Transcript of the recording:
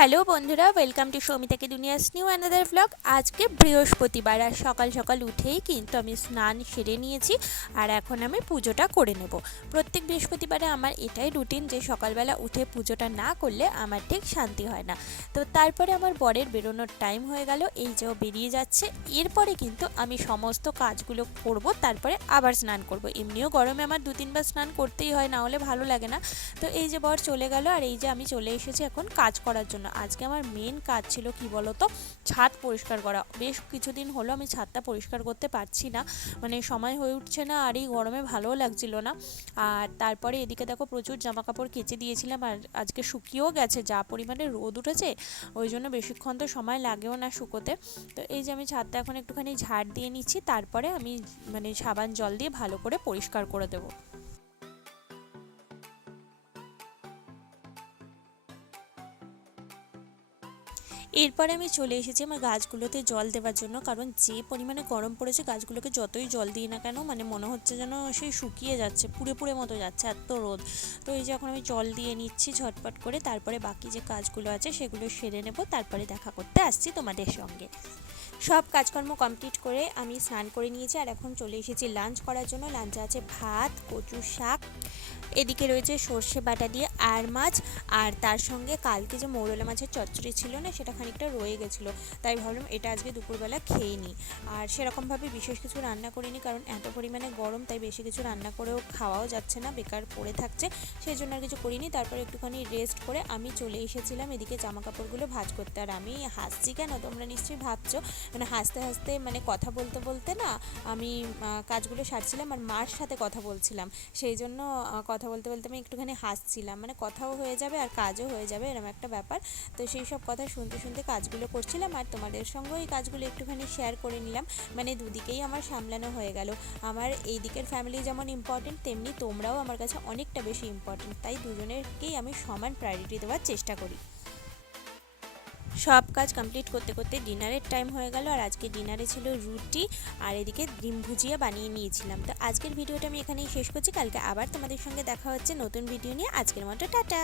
Hello বন্ধুরা, welcome to সৌমিতাকে দুনিয়াস নিউ অ্যানাদার ব্লগ। আজকে বৃহস্পতিবার আর সকাল সকাল উঠেই কিন্তু আমি স্নান সেরে নিয়েছি আর এখন আমি পুজোটা করে নেব। প্রত্যেক বৃহস্পতিবারে আমার এটাই রুটিন যে সকালবেলা উঠে পুজোটা না করলে আমার ঠিক শান্তি হয় না। তো তারপরে আমার বরের বেরোনোর টাইম হয়ে গেল, এই যে বেরিয়ে যাচ্ছে। এরপরে কিন্তু আমি সমস্ত কাজগুলো করব, তারপরে আবার স্নান করব। এমনিও গরমে আমার 2-3 বার স্নান করতেই হয়, না হলে ভালো লাগে না। তো এই যে বর চলে গেল আর এই যে আমি চলে এসেছি এখন কাজ করার জন্য। আজকে আমার মেন কাজ ছিল কি বলতো, ছাদ পরিষ্কার করা। বেশ কিছুদিন হলো আমি ছাদটা পরিষ্কার করতে পারছি না, মানে সময় হয়ে উঠছে না, আর এই গরমে ভালোও লাগছিল না। আর তারপরে এদিকে দেখো প্রচুর জামা কাপড় কেচে দিয়েছিলাম আর আজকে শুকিয়েও গেছে, যা পরিমাণে রোদ উঠেছে ওই জন্য বেশিক্ষণ তো সময় লাগেও না শুকোতে। তো এই যে আমি ছাদটা এখন একটুখানি ঝাড় দিয়ে নিচ্ছি, তারপরে আমি মানে সাবান জল দিয়ে ভালো করে পরিষ্কার করে দেবো। এরপরে আমি চলে এসেছি আমার গাছগুলোতে জল দেওয়ার জন্য, কারণ যে পরিমাণে গরম পড়েছে গাছগুলোকে যতই জল দিই না কেন মানে মনে হচ্ছে যেন সেই শুকিয়ে যাচ্ছে, পুড়ে পুড়ে মতো যাচ্ছে, এত রোদ। তো এই যে এখন আমি জল দিয়ে নিচ্ছি ঝটপট করে, তারপরে বাকি যে কাজগুলো আছে সেগুলো সেরে নেব, তারপরে দেখা করতে আসছি তোমাদের সঙ্গে। সব কাজকর্ম কমপ্লিট করে আমি স্নান করে নিয়েছি আর এখন চলে এসেছি লাঞ্চ করার জন্য। লাঞ্চে আছে ভাত, কচু শাক, এদিকে রয়েছে সর্ষে বাটা দিয়ে আর মাছ, আর তার সঙ্গে কালকে যে মৌরলা মাছের চচ্চড়ি ছিল না সেটা খানিকটা রয়ে গেছিলো, তাই ভাবলাম এটা আজকে দুপুরবেলা খেয়ে নিই। আর সেরকমভাবে বিশেষ কিছু রান্না করিনি, কারণ এত পরিমাণে গরম, তাই বেশি কিছু রান্না করেও খাওয়াও যাচ্ছে না, বেকার পড়ে থাকছে, সেই জন্য আর কিছু করিনি। তারপর একটুখানি রেস্ট করে আমি চলে এসেছিলাম এদিকে জামা কাপড়গুলো ভাঁজ করতে। আর আমি হাসছি কেন তোমরা নিশ্চয়ই ভাবছো, মানে হাসতে হাসতে মানে কথা বলতে বলতে না আমি কাজগুলো সারছিলাম আর মার সাথে কথা বলছিলাম, সেই জন্য কথা বলতে বলতে আমি একটুখানি হাসছিলাম, মানে কথাও হয়ে যাবে আর কাজও হয়ে যাবে, এরকম একটা ব্যাপার। তো সেই সব কথা শুনতে শুনতে কাজগুলো করছিলাম আর তোমাদের সঙ্গেও এই কাজগুলো একটুখানি শেয়ার করে নিলাম, মানে দুদিকেই আমার সামলানো হয়ে গেল। আমার এই দিকের ফ্যামিলি যেমন ইম্পর্টেন্ট, তেমনি তোমরাও আমার কাছে অনেকটা বেশি ইম্পর্টেন্ট, তাই দুজনেরকেই আমি সমান প্রায়োরিটি দেওয়ার চেষ্টা করি। সব কাজ কমপ্লিট করতে করতে ডিনারের টাইম হয়ে গেল, আর আজকে ডিনারে ছিল রুটি আর এদিকে ডিম ভুজিয়া বানিয়ে নিয়েছিলাম। তো আজকের ভিডিওটা আমি এখানেই শেষ করছি, কালকে আবার তোমাদের সঙ্গে দেখা হচ্ছে নতুন ভিডিও নিয়ে। আজকের মতো টাটা।